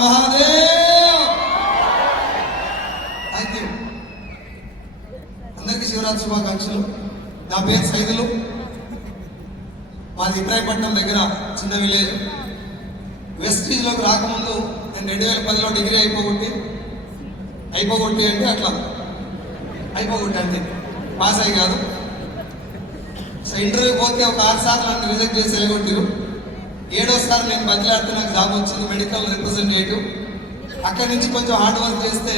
Mahadev. Thank you. అందరికీ శివరాత్రి శుభాకాంక్షలు. నా పేరు సైదులు. మాది ఇబ్రాహీంపట్నం దగ్గర చిన్న విలేజ్. వెస్టీజ్లోకి రాకముందు నేను 2010లో డిగ్రీ అయిపోగొట్టి అంటే అట్లా అయిపోగొట్టి అంతే, పాస్ అయ్యి కాదు. సో ఇంటర్వ్యూ పోతే ఒక 6 సార్లు నన్ను రిజెక్ట్ చేసి వెళ్ళగొట్టారు. 7వ నేను బదిలాడితే నాకు జాబ్ వచ్చింది, మెడికల్ రిప్రజెంటేటివ్. అక్కడి నుంచి కొంచెం హార్డ్ వర్క్ చేస్తే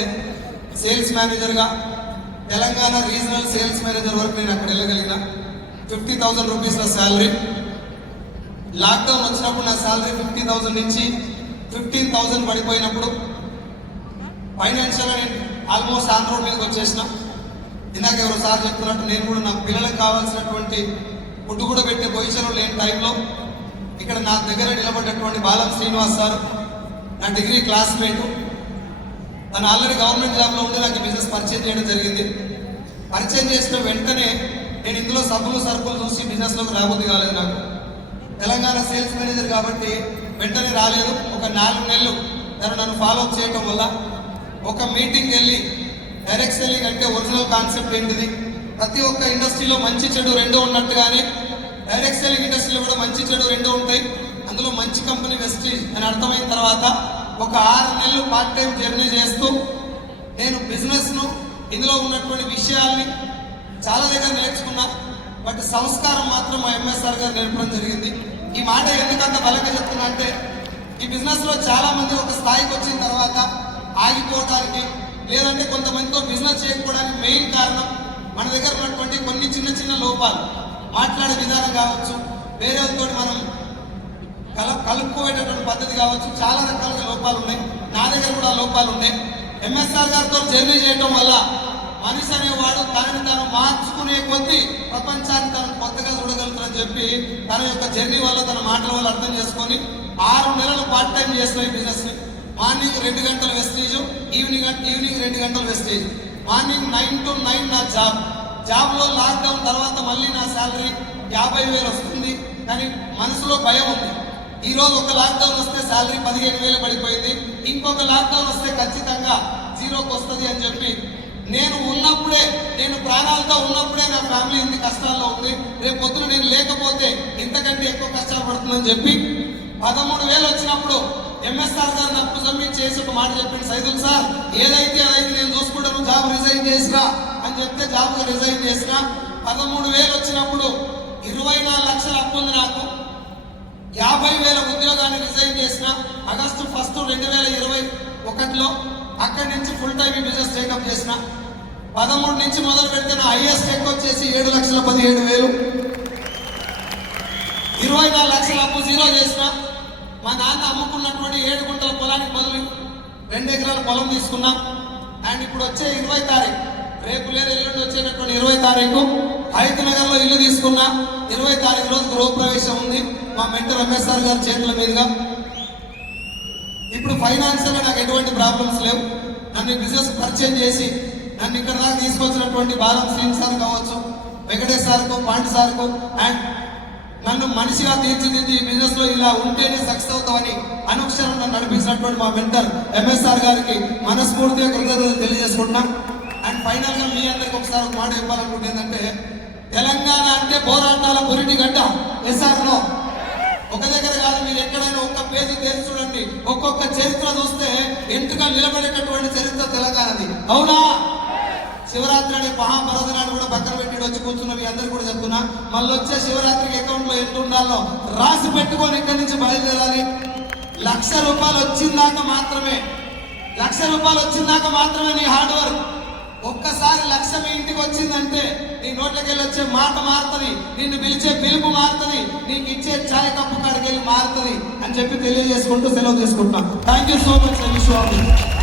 సేల్స్ మేనేజర్గా తెలంగాణ రీజనల్ సేల్స్ మేనేజర్ వరకు నేను అక్కడ వెళ్ళగలిగిన. 50,000 రూపీస్ల శాలరీ. లాక్డౌన్ వచ్చినప్పుడు నా శాలరీ 50,000 నుంచి 15,000 పడిపోయినప్పుడు ఫైనాన్షియల్గా నేను ఆల్మోస్ట్ ఆన్ రోడ్ మీదకి వచ్చేసిన. ఇందాక ఎవరో సార్ చెప్తున్నట్టు నేను కూడా నా పిల్లలకు కావాల్సినటువంటి ఫుడ్ కూడా పెట్టే పొజిషన్లో లేని టైంలో ఇక్కడ నా దగ్గర నిలబడ్డటువంటి బాలం శ్రీనివాస్ సార్ నా డిగ్రీ క్లాస్మేటు. తను ఆల్రెడీ గవర్నమెంట్ జాబ్లో ఉండి నాకు బిజినెస్ పరిచయం చేయడం జరిగింది. పరిచయం చేసిన వెంటనే నేను ఇందులో సబ్బులు సరుకులు చూసి బిజినెస్లోకి రాబోద్ది కాలేదు. నాకు తెలంగాణ సేల్స్ మేనేజర్ కాబట్టి వెంటనే రాలేదు. ఒక 4 నెలలు నన్ను ఫాలో అప్ చేయడం వల్ల ఒక మీటింగ్ వెళ్ళి డైరెక్ట్ సెల్లింగ్ అంటే ఒరిజినల్ కాన్సెప్ట్ ఏంటిది, ప్రతి ఒక్క ఇండస్ట్రీలో మంచి చెడు రెండూ ఉన్నట్టుగానే డైరెక్ట్ సెల్లింగ్ ఇండస్ట్రీలో కూడా మంచి చెడు రెండూ ఉంటాయి. అందులో మంచి కంపెనీ వెస్టీజ్ అని అర్థమైన తర్వాత ఒక 6 నెలలు పార్ట్ టైం జర్నీ చేస్తూ నేను బిజినెస్ను ఇందులో ఉన్నటువంటి విషయాల్ని చాలా దగ్గర నేర్చుకున్నా. బట్ సంస్కారం మాత్రం మా ఎంఎస్ఆర్ గారు నేర్పడం జరిగింది. ఈ మాట ఎందుకంత బలంగా చెప్తున్నా అంటే ఈ బిజినెస్లో చాలా మంది ఒక స్థాయికి వచ్చిన తర్వాత ఆగిపోవడానికి లేదంటే కొంతమందితో బిజినెస్ చేయకపోవడానికి మెయిన్ కారణం మన దగ్గర ఉన్నటువంటి కొన్ని చిన్న చిన్న లోపాలు, మాట్లాడే విధానం కావచ్చు, వేరేతో మనం కలుపుకోవేటటువంటి పద్ధతి కావచ్చు, చాలా రకాలుగా లోపాలు ఉన్నాయి. నా దగ్గర కూడా లోపాలు ఉన్నాయి. ఎంఎస్ఆర్ గారితో జర్నీ చేయడం వల్ల మనిషి అనేవాడు తనని తాను మార్చుకునే కొద్దీ ప్రపంచాన్ని తను కొత్తగా చూడగలుగుతారని చెప్పి తన యొక్క జర్నీ వల్ల తన మాటల వల్ల అర్థం చేసుకొని 6 నెలలు పార్ట్ టైం చేసిన ఈ బిజినెస్ ని. మార్నింగ్ 2 గంటలు వెస్టేజ్, ఈవినింగ్ 2 గంటలు వెస్టేజ్. మార్నింగ్ 9 to 9 నా జాబ్లో లాక్డౌన్ తర్వాత మళ్ళీ నా శాలరీ 50,000 వస్తుంది. కానీ మనసులో భయం ఉంది. ఈ రోజు ఒక లాక్డౌన్ వస్తే శాలరీ 15,000 పడిపోయింది, ఇంకొక లాక్డౌన్ వస్తే ఖచ్చితంగా 0కి వస్తుంది అని చెప్పి నేను ప్రాణాలతో ఉన్నప్పుడే నా ఫ్యామిలీ ఇంత కష్టాల్లో ఉంది, రేపు పొద్దున నేను లేకపోతే ఇంతకంటే ఎక్కువ కష్టాలు పడుతుందని చెప్పి 13,000 వచ్చినప్పుడు ఎంఎస్ఆర్ గారు నాకు సబ్మిట్ చేసి ఒక మాట చెప్పింది, సైదుల్ సార్ ఏదైతే అదైతే నేను చూసుకుంటాను, జాబ్ రిజైన్ చేసినా అని చెప్తే జాబ్ రిజైన్ చేసిన. 13,000 వచ్చినప్పుడు 24 లక్షల అప్పు ఉంది నాకు. 50,000 ఉద్యోగాన్ని రిజైన్ చేసిన ఆగస్టు 1, 2021లో. అక్కడి నుంచి ఫుల్ టైం బిజినెస్ టేకప్ చేసిన. 13 నుంచి మొదలు పెడితే నా హైయెస్ట్ చెక్ వచ్చేసి 7,17,000. 24 లక్షల అప్పు 0 చేసిన. మా నాన్న అమ్ముకున్నటువంటి 7 గుంటల పొలానికి బదులు 2 ఎకరాల పొలం తీసుకున్నా. అండ్ ఇప్పుడు వచ్చే 20 తారీఖు, రేపు లేదు ఎల్లుండి వచ్చేటటువంటి 20 తారీఖు హైతనగర్లో ఇల్లు తీసుకున్నా. 20 తారీఖు రోజు గృహప్రవేశం ఉంది మా మెంటర్ ఎంఎస్ఆర్ గారి చేతుల మీదుగా. ఇప్పుడు ఫైనాన్షియల్గా నాకు ఎటువంటి ప్రాబ్లమ్స్ లేవు. నన్ను బిజినెస్ పరిచయం చేసి నన్ను ఇక్కడ దాకా తీసుకొచ్చినటువంటి బాలం శ్రీని సార్ కావచ్చు, వెంకటేష్ సార్కు, పాండి సార్కు, అండ్ నన్ను మనిషిగా తీర్చిదిద్ది ఈ బిజినెస్ లో ఇలా ఉంటేనే సక్సెస్ అవుతామని అనుక్షరం నన్ను నడిపించినటువంటి మా మెంటర్ ఎంఎస్ఆర్ గారికి మనస్ఫూర్తిగా కృతజ్ఞతలు తెలియజేసుకుంటున్నా. అండ్ ఫైనల్ గా మీ అందరికి ఒకసారి ఒక మాట చెప్పాలనుకుంటే ఏంటంటే, తెలంగాణ అంటే పోరాటాల పురిటి గడ్డ. ఎస్ఆర్లో ఒక దగ్గర కాదు, మీరు ఎక్కడైనా ఒక్క పేజీ తెరిచి చూడండి, ఒక్కొక్క చరిత్ర చూస్తే ఎంతగా నిలబడేటటువంటి చరిత్ర తెలంగాణది. అవునా? శివరాత్రి అనే మహాపర్వదినాన్ని కూడా పక్కన పెట్టి వచ్చి కూర్చున్న మీ అందరు కూడా చెప్తున్నా, మళ్ళీ వచ్చే శివరాత్రికి అకౌంట్ లో ఎంత ఉండాలో రాసి పెట్టుకొని ఇక్కడి నుంచి బయలుదేరాలి. 1,00,000 రూపాయలు వచ్చిందాక మాత్రమే నీ హార్డ్ వర్క్. ఒక్కసారి 1,00,000 మీ ఇంటికి వచ్చిందంటే నీ నోట్లకెళ్ళి వచ్చే మాట మారుతుంది, నిన్ను పిలిచే పిలుపు మారుతుంది, నీకు ఇచ్చే ఛాయ్ కప్పు కాడికి వెళ్ళి మారుతుంది అని చెప్పి తెలియజేసుకుంటూ సెలవు తీసుకుంటున్నాను. Thank you so much.